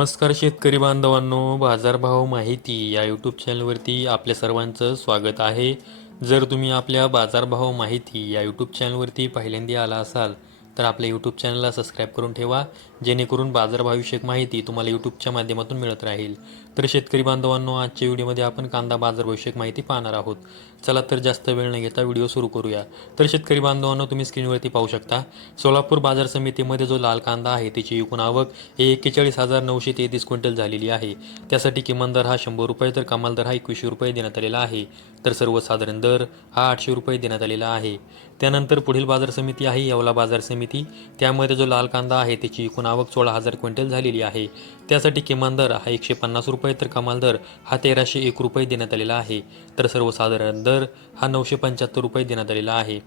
नमस्कार शेतकरी बांधवांनो, बाजारभाव माहिती या यूट्यूब चॅनलवरती आपल्या सर्वांचं स्वागत आहे. जर तुम्ही आपल्या बाजारभाव माहिती या यूट्यूब चॅनलवरती पहिल्यांदा आला असाल तर आपल्या यूट्यूब चॅनलला सबस्क्राईब करून ठेवा, जेणेकरून बाजारभावविषयक माहिती तुम्हाला यूट्यूबच्या माध्यमातून मिळत राहील. तर शेतकरी बांधवांनो, आजच्या व्हिडिओमध्ये आपण कांदा बाजारभावविषयक माहिती पाहणार आहोत. चला तर जास्त वेळ न घेता व्हिडिओ सुरू करूया. तर शेतकरी बांधवांनो, तुम्ही स्क्रीनवरती पाहू शकता सोलापूर बाजार समितीमध्ये जो लाल कांदा आहे त्याची एकूण आवक हे 41,933 क्विंटल झालेली आहे. त्यासाठी किमान दर हा 100 रुपये तर कमाल दर हा 2100 रुपये देण्यात आलेला आहे. तर सर्वसाधारण दर हा 800 रुपये देण्यात आलेला आहे. त्यानंतर पुढील बाजार समिती आहे येवला बाजार समिती. त्यामध्ये जो लाल कांदा आहे त्याची एकूण आवक 16,000 क्विंटल झालेली आहे. त्यासाठी किमान दर हा 150 रुपये तर कमाल दर हा 1301 रुपये देण्यात आलेला आहे. तर सर्वसाधारण दर हा 975 रुपये देण्यात आलेला आहे.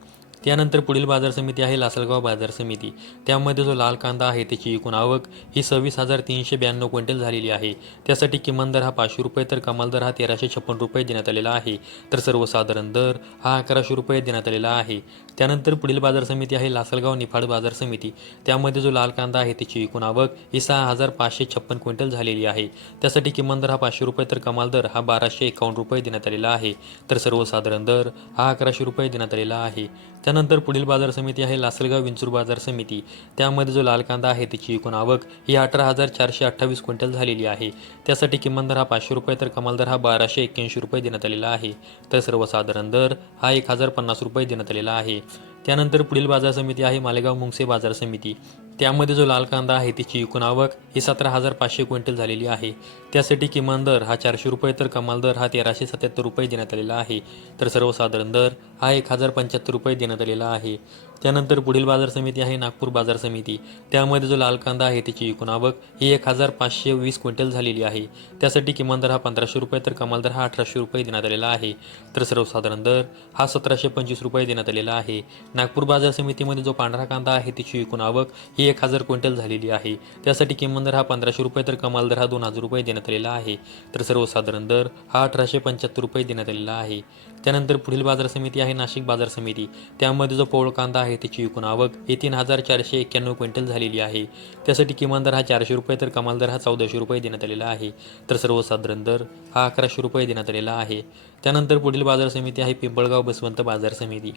त्यानंतर पुढील बाजार समिती आहे लासलगाव बाजार समिती. त्यामध्ये जो लाल कांदा आहे त्याची एकूण आवक ही 26,392 क्विंटल झालेली आहे. त्यासाठी किमान दर हा 500 रुपये तर कमाल दर हा 1356 रुपये देण्यात आलेला आहे. तर सर्वसाधारण दर हा 1100 रुपये देण्यात आलेला आहे. त्यानंतर पुढील बाजार समिती आहे लासलगाव निफाड बाजार समिती. त्यामध्ये जो लाल कांदा आहे त्याची एकूण आवक ही 6,556 क्विंटल झालेली आहे. त्यासाठी किमान दर हा 500 रुपये तर कमाल दर हा 1,251 रुपये देण्यात आलेला आहे. तर सर्वसाधारण दर हा 1100 रुपये देण्यात आलेला आहे. त्यानंतर पुढील बाजार समिती आहे लासलगाव विंचूर बाजार समिती. त्यामध्ये जो लाल कांदा आहे त्याची एकूण आवक ही 18,428 क्विंटल झालेली आहे. त्यासाठी किमान दर हा 500 रुपये तर कमाल दर हा 1,281 रुपये देण्यात आलेला आहे. तर सर्वसाधारण दर हा 1,050 रुपये देण्यात आलेला आहे. त्यानंतर पुढील बाजार समिती आहे मालेगाव मुंगसे बाजार समिती. त्यामध्ये जो लाल कांदा आहे त्याची एकूण आवक ही 17,500 क्विंटल झालेली आहे. त्यासाठी किमान दर हा 400 रुपये तर कमाल दर हा 1,377 रुपये देण्यात आलेला आहे. तर सर्वसाधारण दर हा 1,075 रुपये देण्यात आलेला आहे. त्यानंतर पुढील बाजार समिती आहे नागपूर बाजार समिती. त्यामध्ये जो लाल कांदा आहे त्याची एकूण आवक ही 1,520 क्विंटल झालेली आहे. त्यासाठी किमान दर हा 1,500 रुपये तर कमाल दर हा 1,800 रुपये देण्यात आलेला आहे. तर सर्वसाधारण दर हा 1,725 रुपये देण्यात आलेला आहे. नागपूर बाजार समितीमध्ये जो पांढरा कांदा आहे त्याची एकूण आवक ही 1,000 क्विंटल झालेली आहे. त्यासाठी किमान दर हा 1,500 रुपये तर कमाल दर हा 2,000 रुपये देण्यात आलेला आहे. तर सर्वसाधारण दर हा 1,875 रुपये देण्यात आलेला आहे. त्यानंतर पुढील बाजार समिती आहे नाशिक बाजार समिती. त्यामध्ये जो पोळ कांदा आहे त्याची एकूण आवक ही 3,491 क्विंटल झालेली आहे. त्यासाठी किमान दर हा 400 रुपये तर कमाल दर हा 1,400 रुपये देण्यात आलेला आहे. तर सर्वसाधारण दर हा 1,100 रुपये देण्यात आलेला आहे. त्यानंतर पुढील बाजार समिती आहे पिंपळगाव बसवंत बाजार समिती.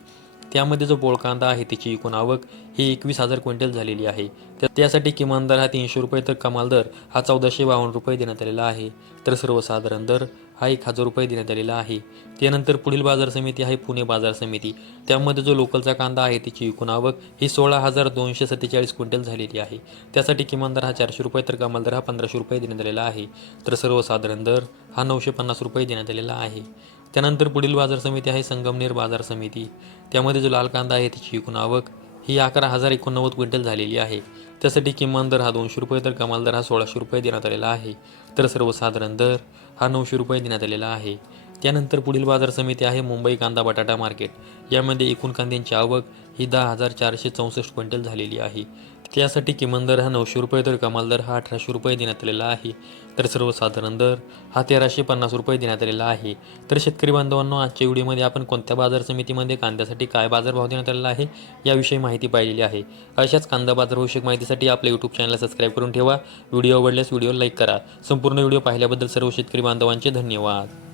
त्यामध्ये जो पोळ कांदा आहे त्याची एकूण आवक ही 21,000 क्विंटल झालेली आहे. त्यासाठी किमान दर हा 300 रुपये तर कमाल दर हा 1,452 रुपये देण्यात आलेला आहे. तर सर्वसाधारण दर हा 1,000 रुपये देण्यात आलेला आहे. त्यानंतर पुढील बाजार समिती आहे पुणे बाजार समिती. त्यामध्ये जो लोकलचा कांदा आहे त्याची एकूण आवक ही 16,247 क्विंटल झालेली आहे. त्यासाठी किमान दर हा 400 रुपये तर कमाल दर हा 1,500 रुपये देण्यात आलेला आहे. तर सर्वसाधारण दर हा 950 रुपये देण्यात आलेला आहे. त्यानंतर पुढील बाजार समिती आहे संगमनेर बाजार समिती. त्यामध्ये जो लाल कांदा आहे त्याची एकूण आवक ही 11,089 क्विंटल झालेली आहे. त्यासाठी किमान दर हा 200 रुपये तर कमाल दर हा 1,600 रुपये देण्यात आलेला आहे. तर सर्वसाधारण दर हा 900 रुपये देण्यात आलेला आहे. त्यानंतर पुढील बाजार समिती आहे मुंबई कांदा बटाटा मार्केट. यामध्ये एकूण कांद्यांची आवक ही 10,464 क्विंटल झालेली आहे. त्यासाठी किमान दर हा 900 रुपये तर कमाल दर हा 1,800 रुपये देण्यात आलेला आहे. तर सर्वसाधारण दर हा 1,350 रुपये देण्यात आलेला आहे. तर शेतकरी बांधवांनो, आजच्या व्हिडिओमध्ये आपण कोणत्या बाजार समितीमध्ये कांद्यासाठी काय बाजारभाव देण्यात आलेला आहे याविषयी माहिती पाहिलेली आहे. अशाच कांदा बाजारविषयक माहितीसाठी आपल्या यूट्यूब चॅनलला सबस्क्राईब करून ठेवा. व्हिडिओ आवडल्यास व्हिडिओ लाईक करा. संपूर्ण व्हिडिओ पाहिल्याबद्दल सर्व शेतकरी बांधवांचे धन्यवाद.